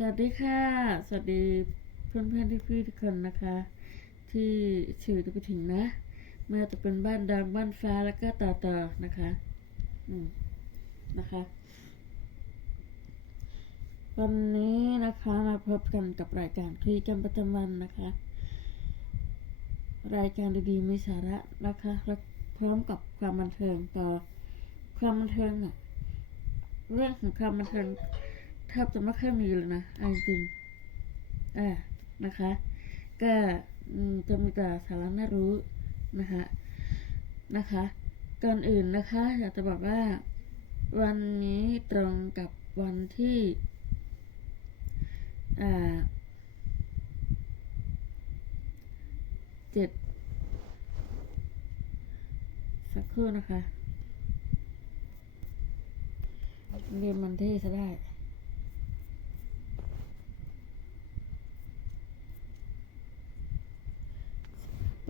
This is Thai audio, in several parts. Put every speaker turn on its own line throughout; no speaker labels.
สวัสดีค่ะ สวัสดีเพื่อนเพื่อนที่พี่ทุกคนนะคะ ที่ชื่อไปถึงนะไม่ว่าจะเป็นบ้านดำบ้านฟ้าแล้วก็ต่อต่อนะคะ อืมนะคะ วันนี้นะคะมาพบกันกับรายการคุยกันประจำวันนะคะ รายการดีๆมีสาระนะคะและพร้อมกับความบันเทิงต่อความบันเทิงอะเรื่องของความบันเทิง แทบจะไม่ค่อยมีเลยนะเอาจริงอ่านะคะ ก็จะมีแต่สาระน่ารู้นะคะนะคะก่อนอื่นนะคะอยากจะบอกว่า วันนี้ตรงกับวันที่อ่าเจ็ดสักครู่นะคะเรียนมันที่ซะได้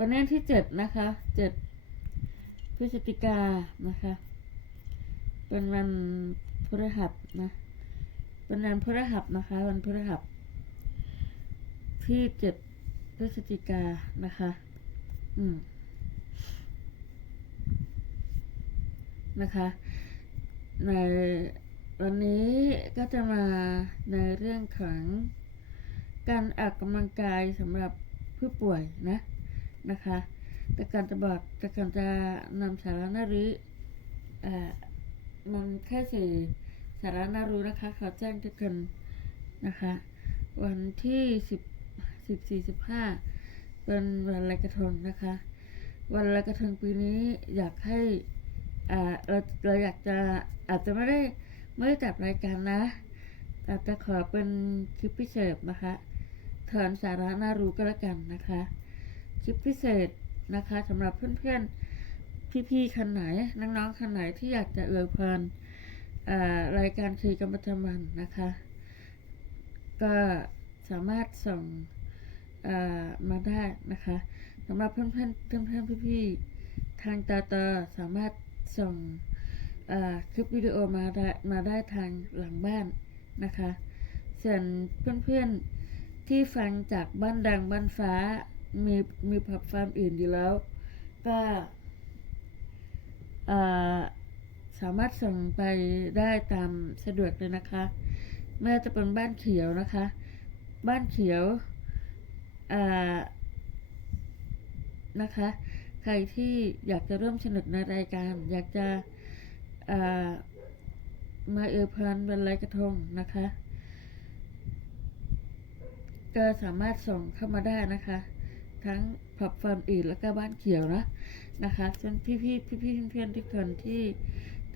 วันนี้ที่เจ็ดนะคะเจ็ดพฤศจิกานะคะ เป็นวันพฤหัสนะเป็นวันพฤหัสนะคะ วันพฤหัสที่เจ็ดพฤศจิกานะคะ อืมนะคะในวันนี้ก็จะมาในเรื่องของการออกกำลังกายสำหรับผู้ป่วยนะ นะคะ แต่การจะบอกแต่การจะนำสาระน่ารู้เอ่อมันแค่สื่อสาระน่ารู้นะคะขอแจ้งทุกคนนะคะ วันที่สิบสิบสี่สิบห้าเป็นวันลอยกระทงนะคะ วันลอยกระทงปีนี้อยากให้อ่าเราเราอยากจะอาจจะไม่ได้ไม่ได้จัดรายการนะอาจจะขอเป็นคลิปพิเศษนะคะถอนสาระน่ารู้ก็แล้วกันนะคะ คลิปพิเศษนะคะสำหรับเพื่อนๆ พี่ๆคันไหนน้องๆคันไหนที่อยากจะเอือพรอ่ารายการคุยกันประจำวันนะคะ ก็สามารถส่งมาได้นะคะสำหรับเพื่อนๆเพื่อนๆพี่ๆทางตาตอสามารถส่งคลิปวิดีโอมาได้มาได้ทางหลังบ้านนะคะส่วนเพื่อนๆที่ฟังจากบ้านดังบ้านฟ้า มีมีแพลตฟอร์มอื่นอยู่แล้ว ก็าสามารถส่งไปได้ตามสะดวกเลยนะคะไม่ว่าจะเป็นบ้านเขียวนะคะ บ้านเขียวนะคะ ใครที่อยากจะร่วมสนุกในรายการ อยากจะามาเออพรวันลอยกระทงนะคะ ก็สามารถส่งเข้ามาได้นะคะ ทั้งแพลตฟอร์มอื่นแล้วก็บ้านเขียวนะนะคะส่นพี่พี่พี่พี่ๆเพื่อนๆทุกคนที่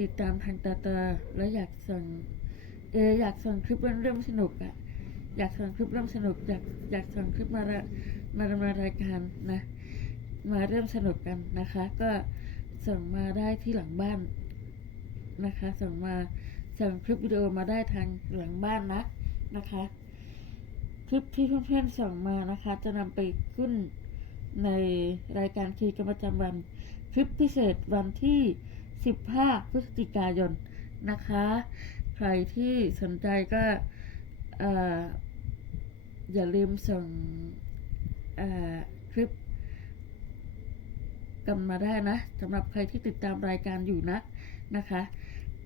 ติดตามทางตาตาแล้วอยากส่งเอออยากส่งคลิปเรื่องสนุกอะ่ะอยากส่งคลิปเรื่องสนุกอยากอยากส่งคลิปมาละมาดำเนินรายการนะ มาเริ่มสนุกกันนะคะ ก็ส่งมาได้ที่หลังบ้านนะคะ ส่งมาส่งคลิปวิดีโอมาได้ทางหลังบ้านนะนะคะ ลิปที่เพื่อนๆส่งมานะคะ จะนำไปขึ้นในรายการคีกันประจำวัน คลิปพิเศษวันที่ 15 พฤศจิกายนนะคะ ใครที่สนใจก็ออย่าลืมส่งคลิปกันมาได้นะสำหรับใครที่ติดตามรายการอยู่นะนะคะ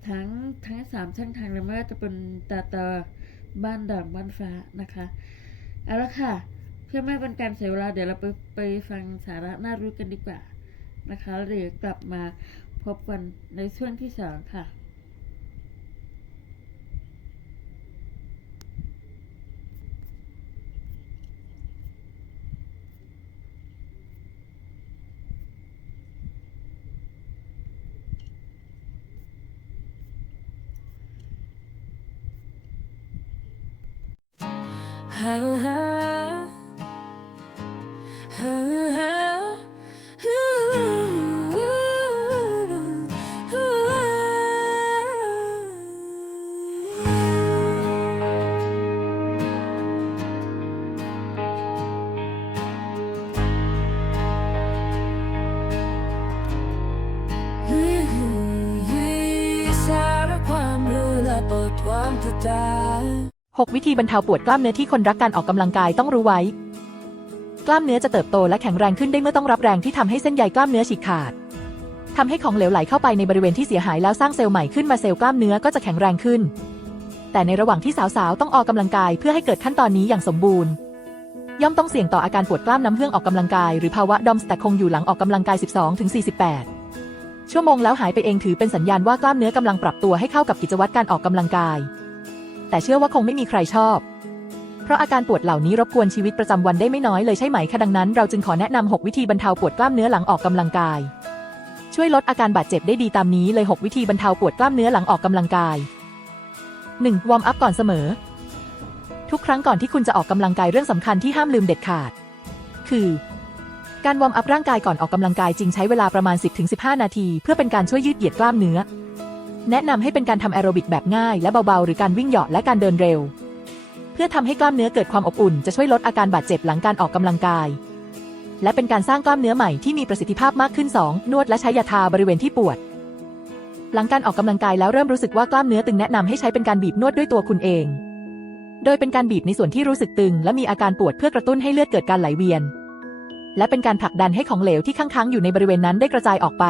ทั้งทั้งสามช่องทางเลยไม่ว่าจะเป็นตาตาบ้านด่างบ้านฟ้านะคะ เอาละค่ะ เพื่อไม่เป็นการเสียเวลา เดี๋ยวเราไปไปฟังสาระน่ารู้กันดีกว่านะคะเดี๋ยวกลับมาพบกันในช่วงที่สองค่ะ
ส 6 วิธีบรรเทาปวดกล้ามเนื้อที่คนรักการออกกำลังกายต้องรู้ไว้ กล้ามเนื้อจะเติบโตและแข็งแรงขึ้นได้เมื่อต้องรับแรงที่ทำให้เส้นใยกล้ามเนื้อฉีกขาดทำให้ของเหลวไหลเข้าไปในบริเวณที่เสียหายแล้วสร้างเซลล์ใหม่ขึ้นมาเซลล์กล้ามเนื้อก็จะแข็งแรงขึ้น แต่ในระหว่างที่สาวๆต้องออกกำลังกายเพื่อให้เกิดขั้นตอนนี้อย่างสมบูรณ์ ย่อมต้องเสี่ยงต่ออาการปวดกล้ามน้ำเฮื่องออกกำลังกายหรือภาวะดอมสแต่คงอยู่หลังออกกำลังกาย 12-48 ชั่วโมงแล้วหายไปเองถือเป็นสัญญาณว่ากล้ามเนื้อกำลังปรับตัวให้เข้ากับกิจวัตรการออกกำลังกาย แต่เชื่อว่าคงไม่มีใครชอบ เพราะอาการปวดเหล่านี้รบกวนชีวิตประจำวันได้ไม่น้อยเลยใช่ไหมคะดังนั้น เราจึงขอแนะนำ6วิธีบรรเทาปวดกล้ามเนื้อหลังออกกำลังกาย ช่วยลดอาการบาดเจ็บได้ดีตามนี้เลย 6 วิธีบรรเทาปวดกล้ามเนื้อหลังออกกำลังกาย 1. วอร์มอัพก่อนเสมอ ทุกครั้งก่อนที่คุณจะออกกำลังกายเรื่องสำคัญที่ห้ามลืมเด็ดขาด คือการวอร์มอัพร่างกายก่อนออกกำลังกายจริงใช้เวลาประมาณ 10-15 นาที เพื่อเป็นการช่วยยืดเหยียดกล้ามเนื้อ แนะนำให้เป็นการทำแอโรบิกแบบง่ายและเบาๆ หรือการวิ่งเหยาะและการเดินเร็ว เพื่อทำให้กล้ามเนื้อเกิดความอบอุ่นจะช่วยลดอาการบาดเจ็บหลังการออกกำลังกาย และเป็นการสร้างกล้ามเนื้อใหม่ที่มีประสิทธิภาพมากขึ้น 2. นวดและใช้ยาทาบริเวณที่ปวด หลังการออกกำลังกายแล้วเริ่มรู้สึกว่ากล้ามเนื้อตึงแนะนำให้ใช้เป็นการบีบนวดด้วยตัวคุณเอง โดยเป็นการบีบในส่วนที่รู้สึกตึง และมีอาการปวดเพื่อกระตุ้นให้เลือดเกิดการไหลเวียน และเป็นการผลักดันให้ของเหลวที่ค้างๆอยู่ในบริเวณนั้นได้กระจายออกไป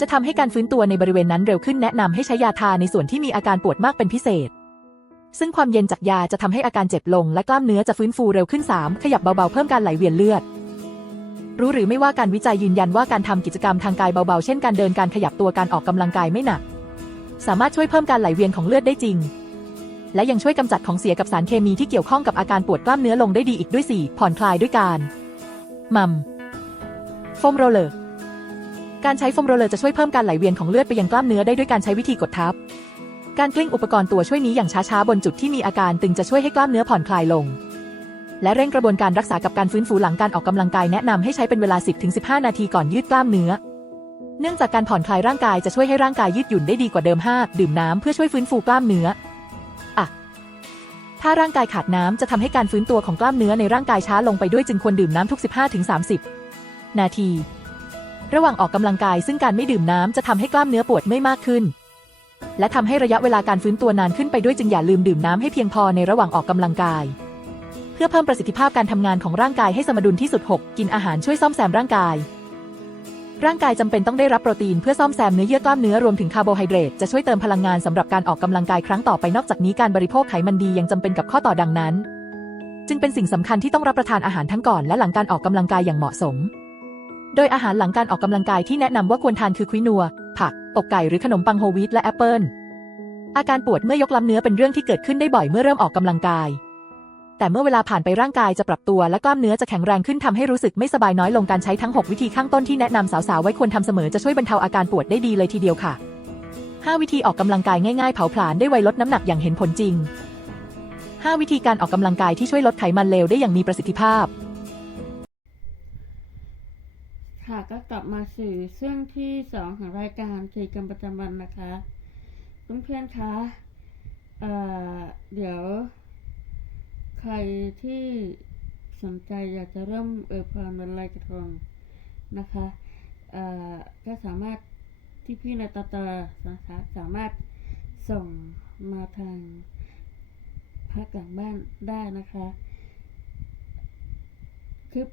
จะทำให้การฟื้นตัวในบริเวณนั้นเร็วขึ้นแนะนำให้ใช้ยาทาในส่วนที่มีอาการปวดมากเป็นพิเศษ ซึ่งความเย็นจากยาจะทำให้อาการเจ็บลง และกล้ามเนื้อจะฟื้นฟูเร็วขึ้น 3. ขยับเบาๆเพิ่มการไหลเวียนเลือด รู้หรือไม่ว่าการวิจัยยืนยันว่าการทำกิจกรรมทางกายเบาๆ เช่นการเดินการขยับตัวการออกกำลังกายไม่หนัก สามารถช่วยเพิ่มการไหลเวียนของเลือดได้จริง และยังช่วยกำจัดของเสียกับสารเคมีที่เกี่ยวข้องกับอาการปวดกล้ามเนื้อลงได้ดีอีกด้วย 4. ผ่อนคลายด้วยการมัมโฟมโรเลอร์ การใช้โฟมโรลเลอร์จะช่วยเพิ่มการไหลเวียนของเลือดไปยังกล้ามเนื้อได้ด้วยการใช้วิธีกดทับ การกลิ้งอุปกรณ์ตัวช่วยนี้อย่างช้าๆบนจุดที่มีอาการตึงจะช่วยให้กล้ามเนื้อผ่อนคลายลง และเร่งกระบวนการรักษากับการฟื้นฟูหลังการออกกำลังกายแนะนำให้ใช้เป็นเวลา 10-15 นาทีก่อนยืดกล้ามเนื้อ เนื่องจากการผ่อนคลายร่างกายจะช่วยให้ร่างกายยืดหยุ่นได้ดีกว่าเดิม 5. ดื่มน้ำเพื่อช่วยฟื้นฟูกล้ามเนื้ออะถ้าร่างกายขาดน้ำจะทำให้การฟื้นตัวของกล้ามเนื้อในร่างกายช้าลงไปด้วยจึงควรดื่มน้ำทุก 15-30 นาที ระหว่างออกกำลังกายซึ่งการไม่ดื่มน้ำจะทำให้กล้ามเนื้อปวดไม่มากขึ้น และทำให้ระยะเวลาการฟื้นตัวนานขึ้นไปด้วยจึงอย่าลืมดื่มน้ำให้เพียงพอในระหว่างออกกำลังกาย เพื่อเพิ่มประสิทธิภาพการทำงานของร่างกายให้สมดุลที่สุด 6 กินอาหารช่วยซ่อมแซมร่างกาย ร่างกายจำเป็นต้องได้รับโปรตีนเพื่อซ่อมแซมเนื้อเยื่อกล้ามเนื้อรวมถึงคาร์โบไฮเดรตจะช่วยเติมพลังงานสำหรับการออกกำลังกายครั้งต่อไปนอกจากนี้การบริโภคไขมันดียังจำเป็นกับข้อต่อดังนั้น จึงเป็นสิ่งสำคัญที่ต้องรับประทานอาหารทั้งก่อนและหลังการออกกำลังกายอย่างเหมาะสม โดยอาหารหลังการออกกำลังกายที่แนะนำว่าควรทานคือควินัว ผัก อกไก่หรือขนมปังโฮวีตและแอปเปิลอาการปวดเมื่อยกลำเนื้อเป็นเรื่องที่เกิดขึ้นได้บ่อยเมื่อเริ่มออกกำลังกาย แต่เมื่อเวลาผ่านไปร่างกายจะปรับตัวและกล้ามเนื้อจะแข็งแรงขึ้นทำให้รู้สึกไม่สบายน้อยลงการใช้ทั้ง 6 วิธีข้างต้นที่แนะนำสาวๆไว้ควรทำเสมอจะช่วยบรรเทาอาการปวดได้ดีเลยทีเดียวค่ะ 5 วิธีออกกำลังกายง่ายๆเผาผลาญได้ไวลดน้ำหนักอย่างเห็นผลจริง 5 วิธีการออกกำลังกายที่ช่วยลดไขมันเลวได้อย่างมีประสิทธิภาพ
ค่ะก็กลับมาสู่ช่วงที่สองของรายการกิจกรรมประจำวันนะคะเพื่อนๆคะเอ่อเดี๋ยว ใครที่สนใจอยากจะเริ่มเออพรวันลอยกระทงนะคะเอ่อก็สามารถที่พี่ในตาตานะคะสามารถส่งมาทางพักหลังบ้านได้นะคะ คลิป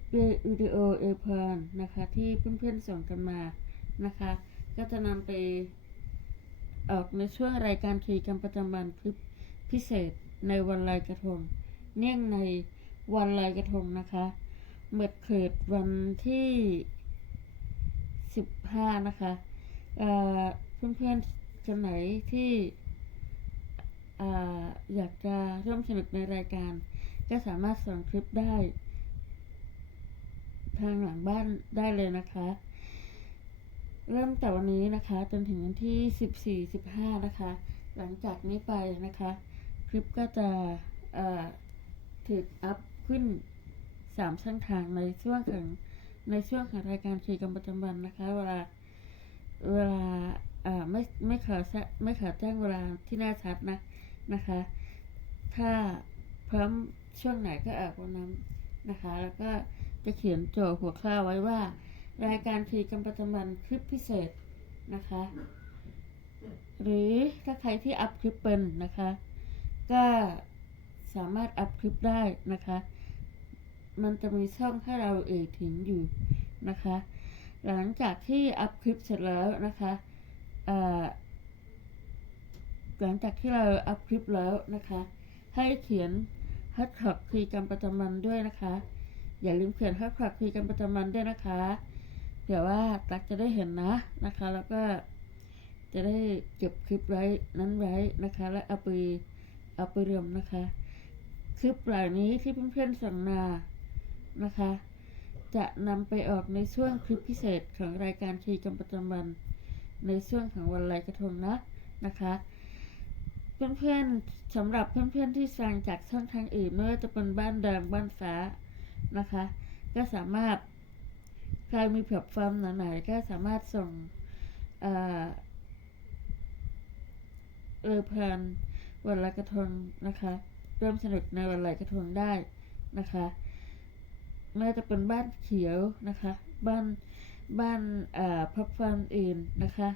วิดีโอเอพรนนะคะ ที่เพื่อนๆส่งกันมานะคะ ก็จะนำไปออกในช่วงรายการคุยกันประจำวันคลิปพิเศษในวันลอยกระทง เนื่องในวันลอยกระทงนะคะเมื่อเกิดวันที่ 15 นะคะเพื่อนๆคนไหนที่ออยากจะร่วมสนุกในรายการ ก็สามารถส่งคลิปได้ ทางหลังบ้านได้เลยนะคะ เริ่มแต่วันนี้นะคะ จนถึงวันที่14 15นะคะ หลังจากนี้ไปนะคะ คลิปก็จะเอ่อถูกอัพขึ้น3ช่องทางในช่วงของในช่วงของรายการคุยกันประจำวันนะคะ เวลาเวลาเอ่อไม่ไม่ขอไม่ขอแจ้งเวลาที่แน่ชัดนะนะคะ ถ้าพร้อมช่วงไหนก็ออกวันนั้นนะคะ แล้วก็ จะเขียนโจทย์หัวข้อไว้ว่า รายการคุยกันประจำวันคลิปพิเศษนะคะ หรือถ้าใครที่อัพคลิปเป็นนะคะ ก็สามารถอัพคลิปได้นะคะ มันจะมีช่องให้เราเอ่ยถึงอยู่นะคะ หลังจากที่อัพคลิปเสร็จแล้วนะคะหลังจากที่เราอัพคลิปแล้วนะคะ ให้เขียนฮัชแท็กคุยกันประจำวันด้วยนะคะ อย่าลืมเขียนฮัชแท็กคุยกันประจำวันด้วยนะคะเผื่อว่าตักจะได้เห็นนะนะคะ แล้วก็จะได้เก็บคลิปไว้นั้นไว้นะคะ และเอาไปเอาไปรวมนะคะ คลิปเหล่านี้ที่เพื่อนๆสั่งมานะคะ จะนำไปออกในช่วงคลิปพิเศษของรายการคุยกันประจำวัน ในช่วงของวันลอยกระทงนะนะคะเพื่อนๆสำหรับเพื่อนๆที่ฟังจากช่องทางอื่นไม่ว่าจะเป็นบ้านแดงบ้านฟ้า นะคะ ก็สามารถใครมีแพลตฟอร์มไหนๆก็สามารถส่งเอ่อเออพานวันลอยกระทงนะคะร่วมสนุกในวันลอยกระทงได้นะคะไม่ว่าจะเป็นบ้านเขียวนะคะ บ้านบ้านเอ่อแพลตฟอร์มอื่นนะคะ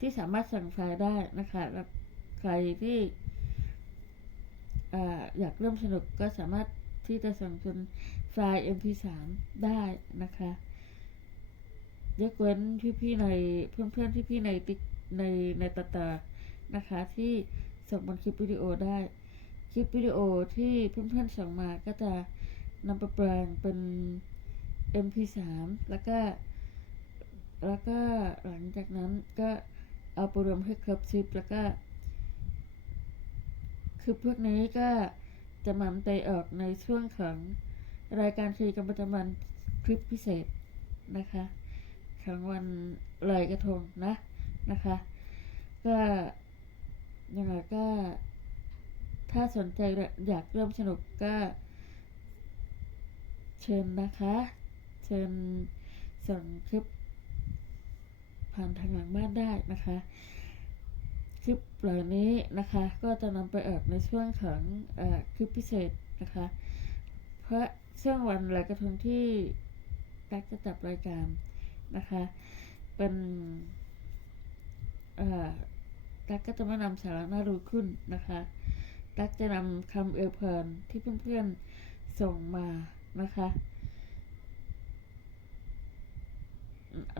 ที่สามารถสั่งไฟล์ได้นะคะแล้วใครที่อ่าอยากร่วมสนุกก็สามารถที่จะสั่งเป็น ไฟล์ MP3 ได้นะคะ ยกเว้นพี่ๆในเพื่อนๆพี่ๆในติ๊กในในตาตานะคะ ที่ส่งบนคลิปวิดีโอได้ คลิปวิดีโอที่เพื่อนๆส่งมาก็จะนำไปแปลงเป็น MP3 แล้วก็ แล้วก็หลังจากนั้นก็เอาไปรวมให้ครบคลิปแล้วก็ คือพวกนี้ก็จะมันไปออกในช่วงของ รายการคุยกันประจำวันคลิปพิเศษนะคะของวันลอยกระทงนะนะคะ ก็ยังไงก็ ถ้าสนใจอยากร่วมสนุกก็ เชิญนะคะ เชิญส่งคลิปผ่านทางหลังบ้านได้นะคะ คลิปเหล่านี้นะคะ ก็จะนำไปออกในช่วงของอคลิปพิเศษนะคะ เพราะ ช่วงวันลอยกระทงที่ตักจะจับรายการนะคะ เป็นเอ่อตักก็จะมานำสาระน่ารู้ขึ้นนะคะ ตักจะนำคำเอวยพรที่เพื่อนๆส่งมานะคะ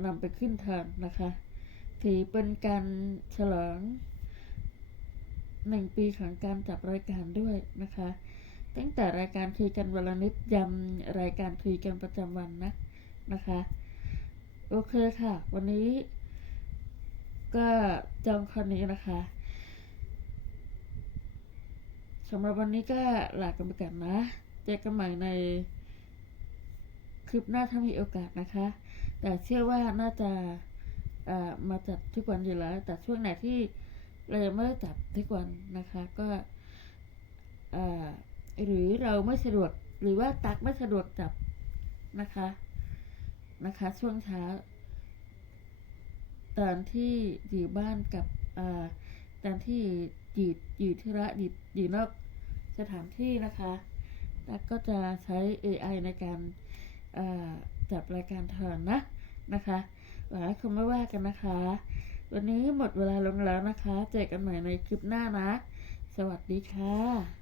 นำไปขึ้นแทนนะคะ ถือเป็นการฉลองหนึ่งปีของการจัดรายการด้วยนะคะ ตั้งแต่รายการคุยกันวันละนิดยำรายการคุยกันประจำวันนะนะคะ โอเคค่ะ วันนี้ ก็จองคนนี้นะคะสำหรับวันนี้ก็ลากันไปก่อนนะเจอกันใหม่ในคลิปหน้าถ้ามีโอกาสนะคะ แต่เชื่อว่าน่าจะมาจัดทุกวันอยู่แล้ว แต่ช่วงไหนที่เรายังไม่ได้จัดทุกวันนะคะ ก็อ่อ หรือเราไม่สะดวกหรือว่าตักไม่สะดวกจับนะคะนะคะ ช่วงเช้า ตอนที่อยู่บ้านกับอ่อตอนที่อยู่อยู่ที่ระอยู่อยู่นอกสถานที่นะคะตักก็จะใช้ AI ในการอ่อจับรายการแทนนะนะคะหลายคนไม่ว่ากันนะคะ วันนี้หมดเวลาลงแล้วนะคะ เจอกันใหม่ในคลิปหน้านะ สวัสดีค่ะ